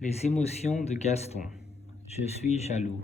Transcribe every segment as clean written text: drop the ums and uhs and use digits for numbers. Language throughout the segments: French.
Les émotions de Gaston. Je suis jaloux.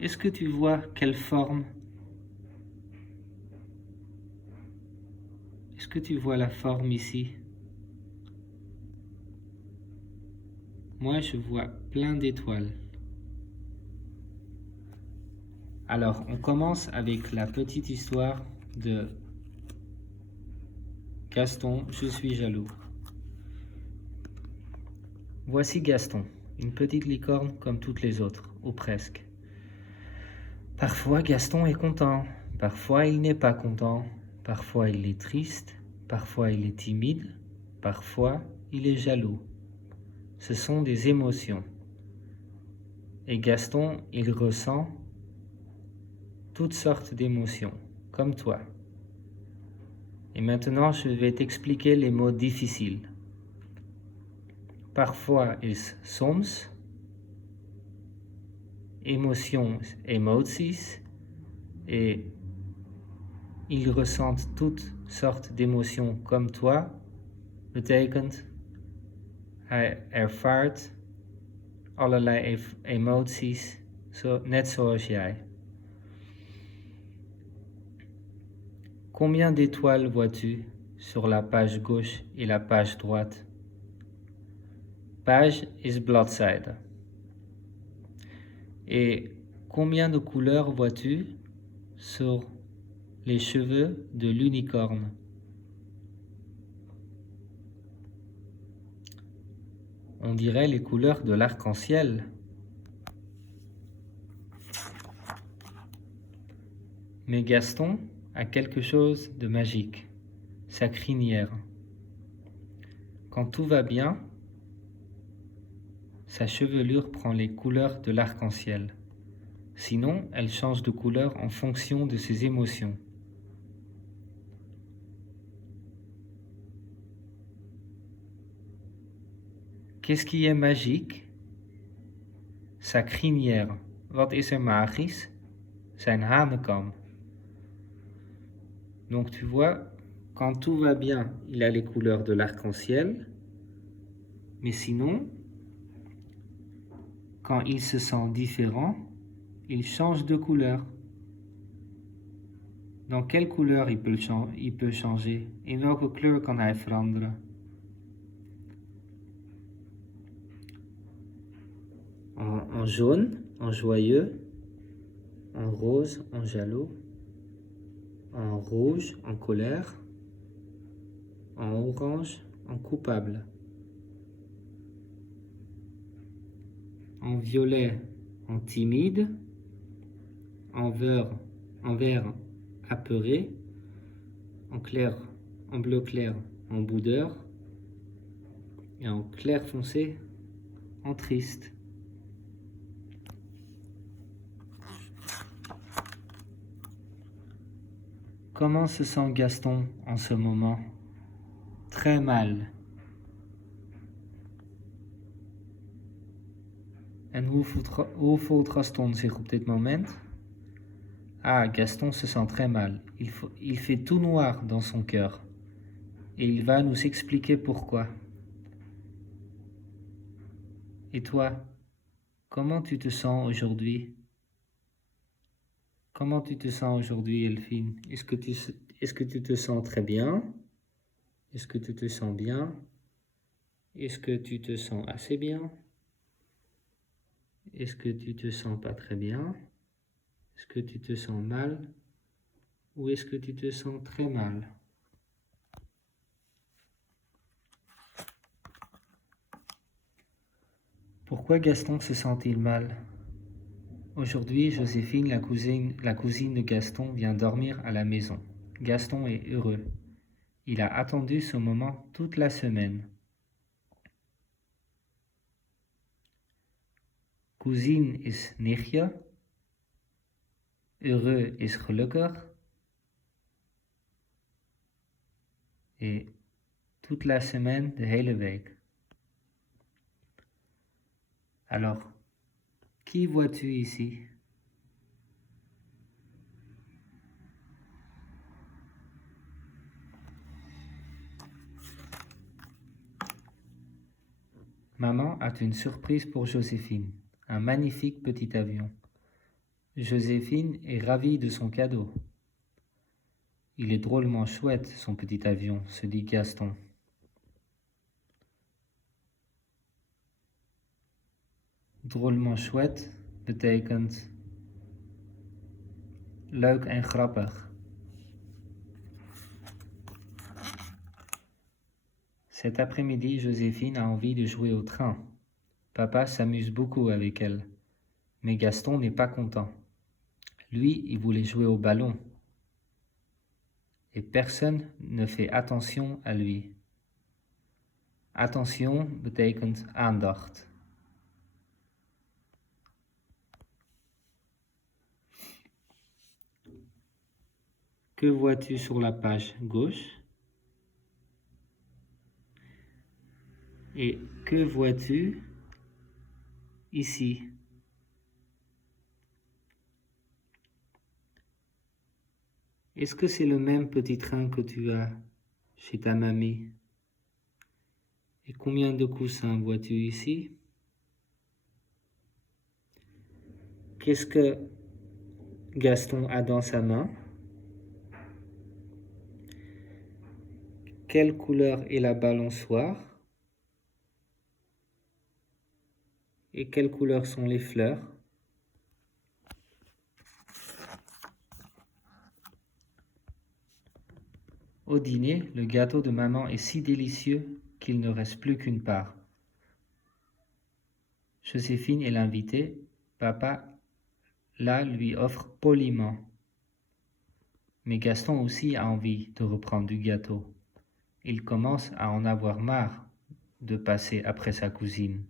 Est-ce que tu vois quelle forme? Est-ce que tu vois la forme ici? Moi, je vois plein d'étoiles. Alors, on commence avec la petite histoire de Gaston, je suis jaloux. Voici Gaston, une petite licorne comme toutes les autres, ou presque. Parfois Gaston est content, parfois il n'est pas content, parfois il est triste, parfois il est timide, parfois il est jaloux. Ce sont des émotions. Et Gaston, il ressent toutes sortes d'émotions, comme toi. Et maintenant, je vais t'expliquer les mots difficiles. Parfois is soms, émotions, emoties, et ils ressentent toutes sortes d'émotions comme toi, betekent hij ervaart allerlei emoties, net zoals jij. Combien d'étoiles vois-tu sur la page gauche et la page droite? Page is bladzijde. Et combien de couleurs vois-tu sur les cheveux de l'unicorne? On dirait les couleurs de l'arc-en-ciel. Mais Gaston a quelque chose de magique, sa crinière. Quand tout va bien, sa chevelure prend les couleurs de l'arc-en-ciel. Sinon, elle change de couleur en fonction de ses émotions. Qu'est-ce qui est magique? Sa crinière. Wat is er magisch? Zijn hanenkam. Donc tu vois, quand tout va bien, il a les couleurs de l'arc-en-ciel. Mais sinon, quand il se sent différent, il change de couleur. Dans quelle couleur il peut changer? In welke kleur kan hij veranderen? En jaune, en joyeux, en rose, en jaloux, en rouge, en colère, en orange, en coupable, en violet, en timide, en vert, apeuré, en bleu clair, en boudeur, et en clair foncé, en triste. Comment se sent Gaston en ce moment? Très mal. En hoe voelt Gaston zich op dit moment? Ah, Gaston se sent très mal. Il fait tout noir dans son cœur. Et il va nous expliquer pourquoi. Et toi, comment tu te sens aujourd'hui? Comment tu te sens aujourd'hui, Elphine? Est-ce que tu te sens très bien? Est-ce que tu te sens bien? Est-ce que tu te sens assez bien? Est-ce que tu te sens pas très bien? Est-ce que tu te sens mal? Ou est-ce que tu te sens très mal? Pourquoi Gaston se sent-il mal? Aujourd'hui, Joséphine, la cousine de Gaston, vient dormir à la maison. Gaston est heureux. Il a attendu ce moment toute la semaine. Cousine is nichtje. Heureux is gelukkig. Et toute la semaine, de hele week. Alors, qui vois-tu ici? Maman a une surprise pour Joséphine, un magnifique petit avion. Joséphine est ravie de son cadeau. Il est drôlement chouette, son petit avion, se dit Gaston. Drôlement chouette betekent leuk en grappig. Cet après-midi, Joséphine a envie de jouer au train. Papa s'amuse beaucoup avec elle. Mais Gaston n'est pas content. Lui, il voulait jouer au ballon. Et personne ne fait attention à lui. Attention betekent aandacht. Que vois-tu sur la page gauche? Et que vois-tu ici? Est-ce que c'est le même petit train que tu as chez ta mamie? Et combien de coussins vois-tu ici? Qu'est-ce que Gaston a dans sa main? Quelle couleur est la balançoire? Et quelles couleurs sont les fleurs? Au dîner, le gâteau de maman est si délicieux qu'il ne reste plus qu'une part. Joséphine est l'invitée. Papa la lui offre poliment. Mais Gaston aussi a envie de reprendre du gâteau. Il commence à en avoir marre de passer après sa cousine.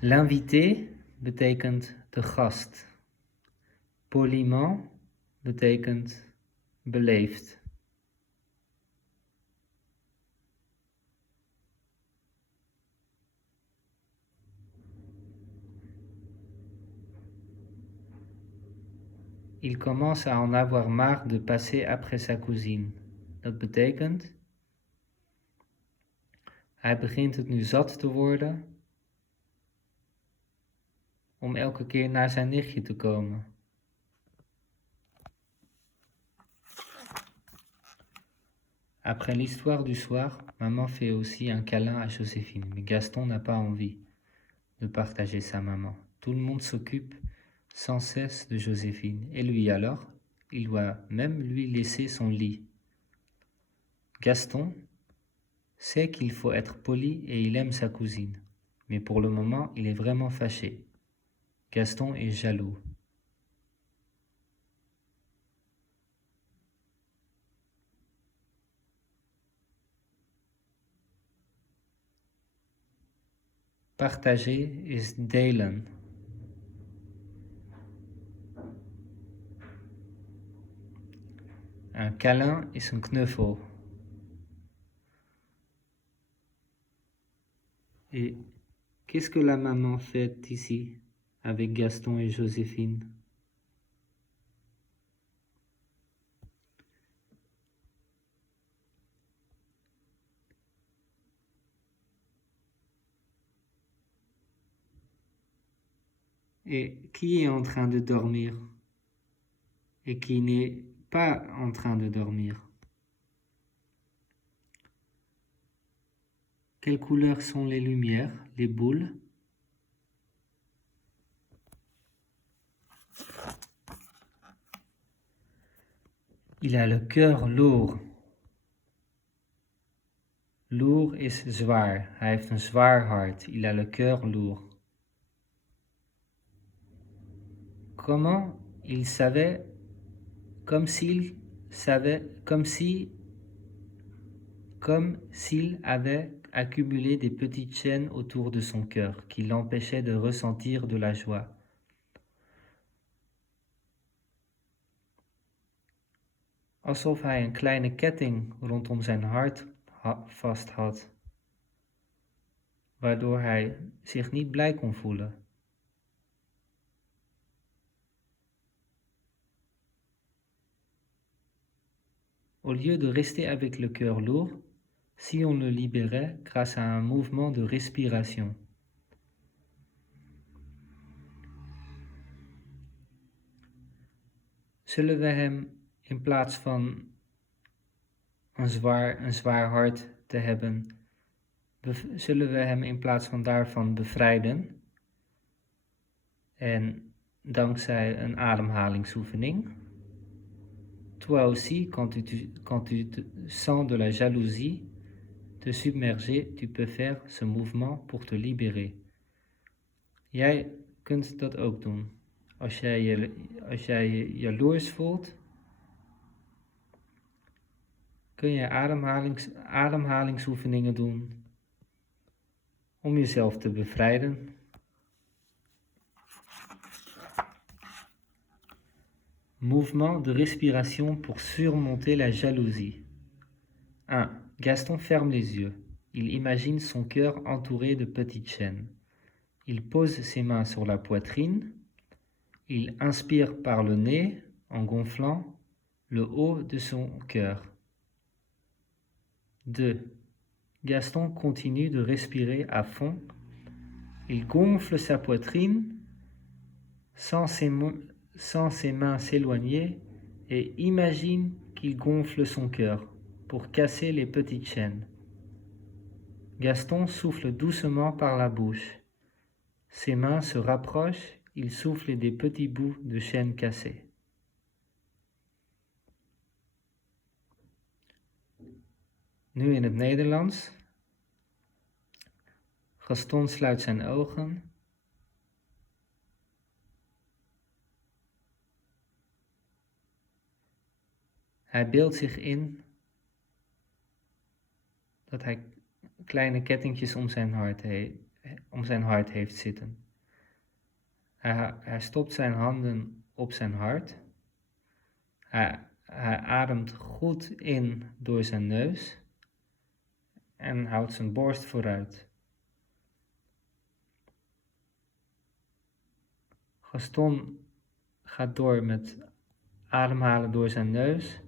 L'invité betekent de gast. Poliment betekent beleefd. Il commence à en avoir marre de passer après sa cousine. Dat betekent, hij begint het nu zat te worden om elke keer naar zijn nichtje te komen. Après l'histoire du soir, maman fait aussi un câlin à Joséphine, mais Gaston n'a pas envie de partager sa maman. Tout le monde s'occupe sans cesse de Joséphine, et lui alors, il doit même lui laisser son lit. Gaston sait qu'il faut être poli et il aime sa cousine, mais pour le moment, il est vraiment fâché. Gaston est jaloux. Partager is delen. Un câlin is een knuffel. Et qu'est-ce que la maman fait ici avec Gaston et Joséphine? Et qui est en train de dormir? Et qui n'est pas en train de dormir? Quelles couleurs sont les lumières, les boules? Il a le cœur lourd. Lourd is zwaar. Hij heeft een zwaar hart. Il a le cœur lourd. Comment il savait, comme s'il savait, comme s'il avait accumulé des petites chaînes autour de son cœur qui l'empêchaient de ressentir de la joie. Alsof hij een kleine ketting rondom zijn hart vast had, waardoor hij zich niet blij kon voelen. Au lieu de rester avec le cœur lourd, si on le libérait grâce à un mouvement de respiration. Zullen we hem in plaats van een zwaar hart te hebben, zullen we hem in plaats van daarvan bevrijden? En dankzij een ademhalingsoefening. Toi aussi, quand tu te sens de la jalousie te submerger, tu peux faire ce mouvement pour te libérer. Jij kunt dat ook doen. Als jij je jaloers voelt, kun je ademhalingsoefeningen doen om jezelf te bevrijden. Mouvement de respiration pour surmonter la jalousie. 1. Gaston ferme les yeux. Il imagine son cœur entouré de petites chaînes. Il pose ses mains sur la poitrine. Il inspire par le nez en gonflant le haut de son cœur. 2. Gaston continue de respirer à fond. Il gonfle sa poitrine sans ses mains s'éloigner et imagine qu'il gonfle son cœur pour casser les petites chaînes. Gaston souffle doucement par la bouche. Ses mains se rapprochent, il souffle des petits bouts de chaîne cassés. Nu in het Nederlands. Gaston sluit zijn ogen. Hij beeldt zich in dat hij kleine kettingjes om zijn hart heeft zitten. Hij stopt zijn handen op zijn hart. Hij ademt goed in door zijn neus en houdt zijn borst vooruit. Gaston gaat door met ademhalen door zijn neus.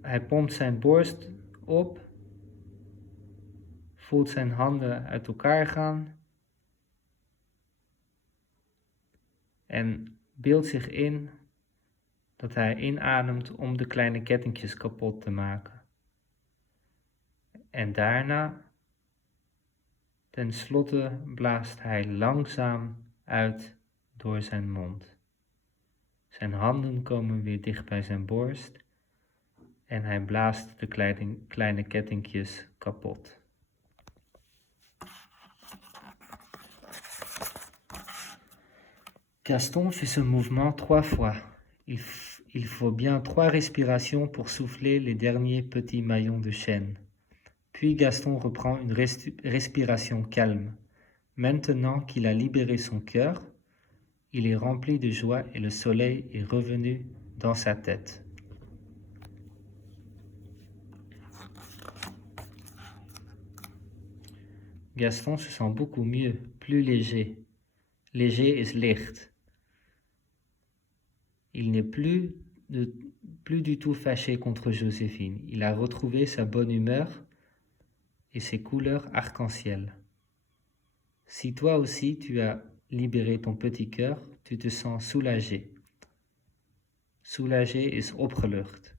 Hij pompt zijn borst op, voelt zijn handen uit elkaar gaan en beeldt zich in dat hij inademt om de kleine kettingjes kapot te maken. En daarna, tenslotte, blaast hij langzaam uit door zijn mond. Zijn handen komen weer dicht bij zijn borst en hij blaast de kleine kettingjes kapot. Gaston fait ce mouvement 3 fois. Il faut bien 3 respirations pour souffler les derniers petits maillons de chaîne. Puis Gaston reprend une respiration calme. Maintenant qu'il a libéré son cœur, il est rempli de joie et le soleil est revenu dans sa tête. Gaston se sent beaucoup mieux, plus léger. Léger is licht. Il n'est plus du tout fâché contre Joséphine. Il a retrouvé sa bonne humeur et ses couleurs arc-en-ciel. Si toi aussi tu as libéré ton petit cœur, tu te sens soulagé. Soulagé is opgelucht.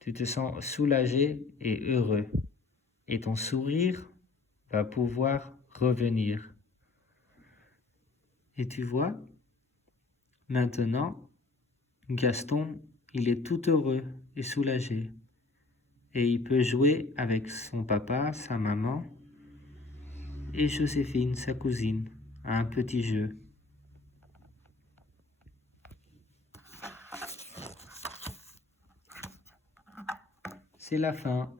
Tu te sens soulagé et heureux. Et ton sourire va pouvoir revenir. Et tu vois, maintenant, Gaston, il est tout heureux et soulagé. Et il peut jouer avec son papa, sa maman et Joséphine, sa cousine, à un petit jeu. C'est la fin.